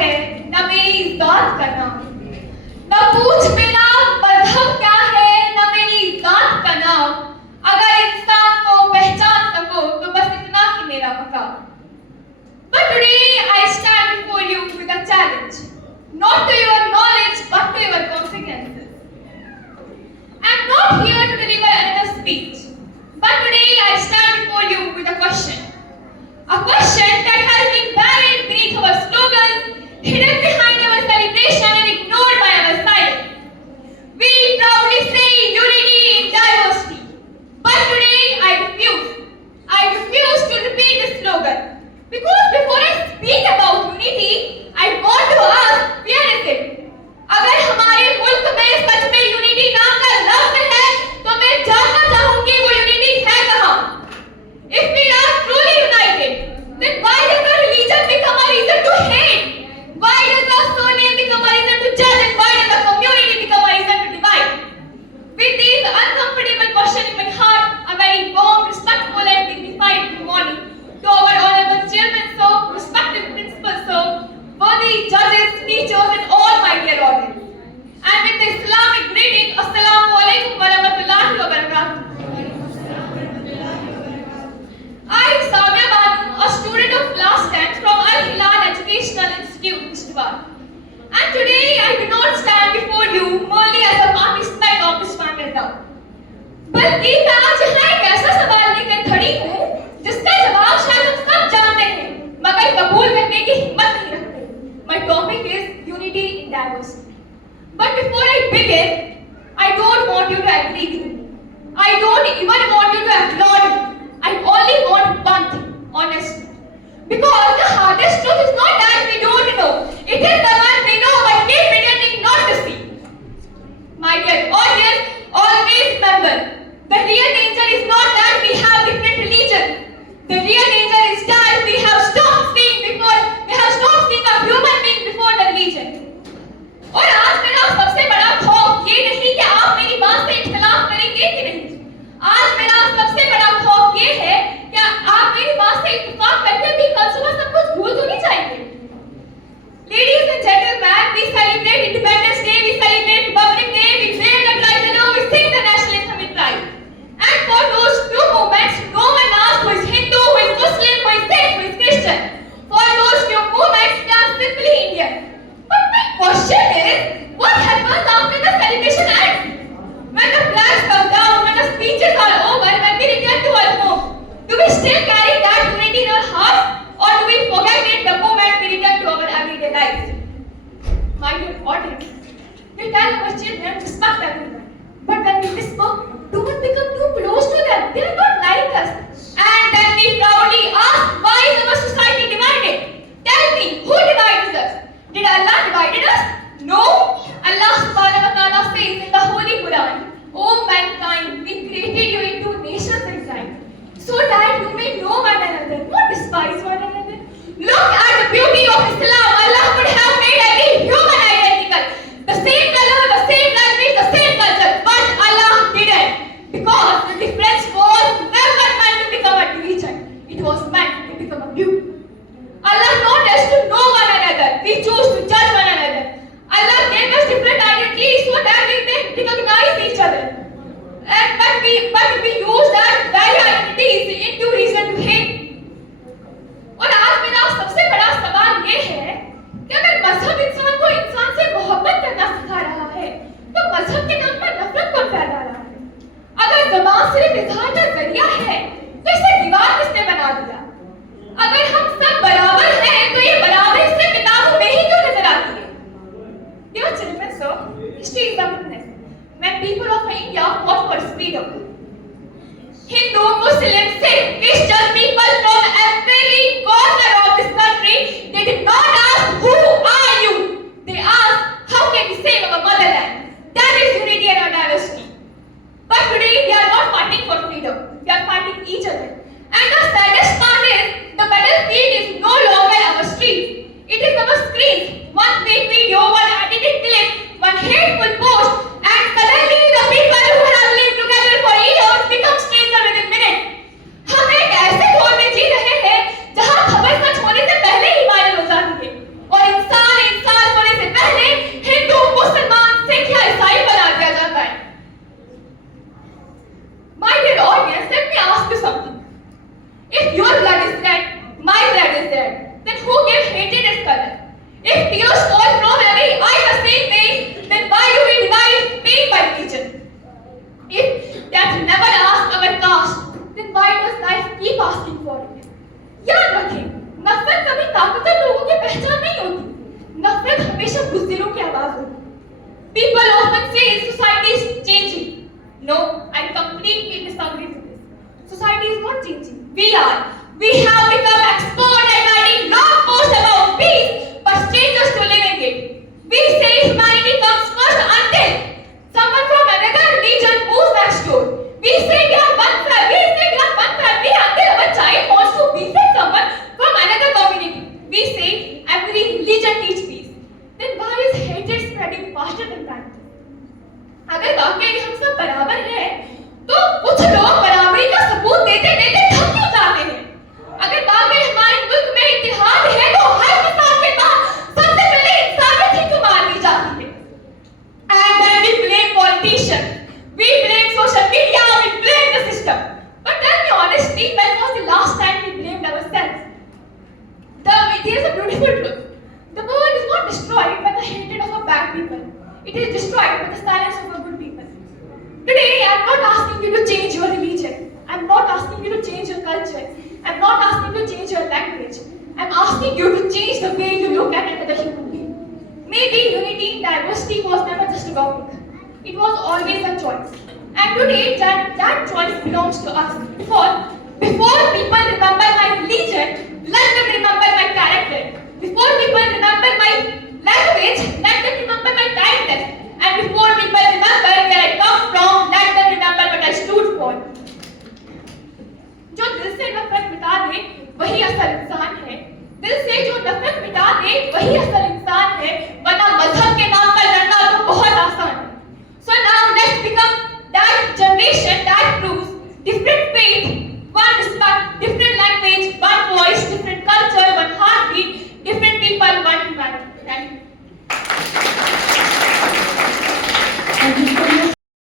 है न मेरी जात का नाम, न पूछ मेरा मजहब क्या है न मेरी जात का नाम। अगर इंसान को पहचान सको तो बस इतना ही मेरा मकाम। But today I stand before you with a challenge, not to your knowledge but to your consequences. I'm not here to deliver another speech, but today I stand before you with a question. A question that has been buried beneath our slogans, hidden behind our celebration and ignored by our silence. We proudly say unity in diversity, but today I refuse to repeat this slogan. Because before I speak about unity, I want to ask, where is it? अगर हमारे मुल्क में सच में unity नाम का लफ्ज है, तो मैं जानना चाहूंगी वो यूनिटी है कहाँ? If we are truly united, then why does our religion become a reason to hate? Why does our surname become a reason to judge? And why does the community become a reason to divide? With these uncomfortable questions in my heart, a very warm, respectful and dignified good morning to our honorable chairman, sir, respected principal, sir, worthy judges, teachers, and all my dear audience. And with the Islamic greeting, Assalamu alaikum wa rahmatullahi wa barakatuh. I am Samya Banu, a student of class 10 from Al Hilal Educational Institute, Kishtwar. And today I do not stand before you merely as a participant of this final round. बल्कि मैं आज यहाँ एक ऐसा सवाल लेकर खड़ी हूँ जिसका जवाब शायद हम सब जानते हैं मगर कबूल करने की हिम्मत नहीं रखते। My topic is unity in diversity. But before I begin, I don't want you to agree with me. I don't even want you to applaud me. I only want one thing, honesty. Because the hardest truth is not that we don't know. It is the one we know but keep pretending not to see. My dear audience, always remember, the real danger is not that we have different religions. The real danger is that we have stopped seeing a human being before the religion. और आज मेरा सबसे बड़ा खौफ ये नहीं कि आप मेरी बात से इख्तिलाफ करेंगे कि नहीं। आज मेरा सबसे बड़ा खौफ ये है कि आप मेरी बात से इत्तेफाक करके भी कल सुबह सब कुछ भूल तो नहीं जाएंगे। Ladies and gentlemen, we celebrate Independence Day, we celebrate Republic Day, we wave the tricolor, we sing the national anthem with pride. And for those few moments, no one asks who is Hindu, who is Muslim, who is Sikh, who is Christian. For those few moments, we are simply Indian. But my question is, what happens after the celebration ends? When the flags come down, when the speeches are over, when we return to our home, do we still carry that unity in our hearts, or do we forget it the moment we return to our everyday lives? My dear audience, we tell our children to respect everyone, but when we whisper, don't become too close to them. They are not like us. And then we proudly ask, why is our society divided? Tell me, who divided us? Did Allah divide us? No. Allah subhanahu wa ta'ala says in the Holy Quran, O mankind, we created you into nations in Christ, so that you may know one another, not despise one another. Look at the beauty of Islam. Allah could have made every human identical. The same color, the same language, the same culture. But Allah didn't. Because the difference was never meant to become a division. It was meant to become a beauty. Allah taught us to know one another. We choose to judge one another. Allah gave us different identities so that we may recognize each other. But we use that very identities into reason to hate. और आज मेरा सबसे बड़ा सवाल ये है कि अगर मजहब इंसान को इंसान से मोहब्बत करना सिखा रहा है, तो मजहब के नाम पर नफरत कौन फैला रहा है? अगर ज़बान सिर्फ इज़हार का जरिया है, तो इसे दीवार किसने बना दिया? अगर हम सब बराबर हैं, तो ये बराबरी सिर्फ किताबों में ही क्यों नजर आती है? Dear children, sir, history is a witness. When people of India fought for freedom, Hindu, Muslim, Sikh, Christian people from every corner of this country, they did not ask, who are you? They asked, how can we save our motherland? That is unity and our diversity. But today, we are not fighting for freedom. We are fighting each other. And the saddest part is, the battlefield is no longer our streets. It is our screens. One fake video, one edited clip, one hateful post, and suddenly the people who have lived together for years become strangers within minutes. हम एक ऐसे दौर में जी रहे हैं जहाँ खबर सच red, then who gave hatred its color? If tears fall from every eye the same way, then why do we divide pain by religion? If death never asked our caste, then why does life keep asking for it? याद रखें, नफरत कभी ताकतवर लोगों की पहचान नहीं होती। नफरत हमेशा बुज़दिलों की आवाज होती है। People often say society is changing. No, I completely disagree with this. Society is not changing. We are. We have become expert at writing long posts about peace, but strangers to living it. We say humanity comes first until someone from another religion moves next door. We say we are one family. We say we are one family until our child wants to befriend someone from another community. We say every religion teaches peace. Then why is hatred spreading faster than practice? अगर वाकई में हम सब बराबर हैं, तो कुछ लोग बराबरी का सबूत देते देते थक क्यों जाते हैं? अगर वाकई हमारे मुल्क में इत्तेहाद है, तो हर मिसाल के बाद सबसे पहले इंसानियत ही क्यों मार दी जाती है? And then we blame politicians, we blame social media, we blame the system. But tell me honestly, when was the last time we blamed ourselves? There is a beautiful truth. The world is not destroyed by the hatred of a bad people. It is destroyed by the silence of a good people. Today, I am not asking you to change your religion. I am not asking you to change your culture. I am not asking you to change your language. I am asking you to change the way you look at another human being. Maybe unity in diversity was never just a topic. It was always a choice. And today, that choice belongs to us. Before people remember my religion, let them remember my character. Before people remember my language, let them remember my kindness. And before people remember where I come from, let them remember what I stood for. जो दिल से नफरत मिटा दे, वही असल इंसान है। दिल से जो नफरत मिटा दे, वही असल इंसान है।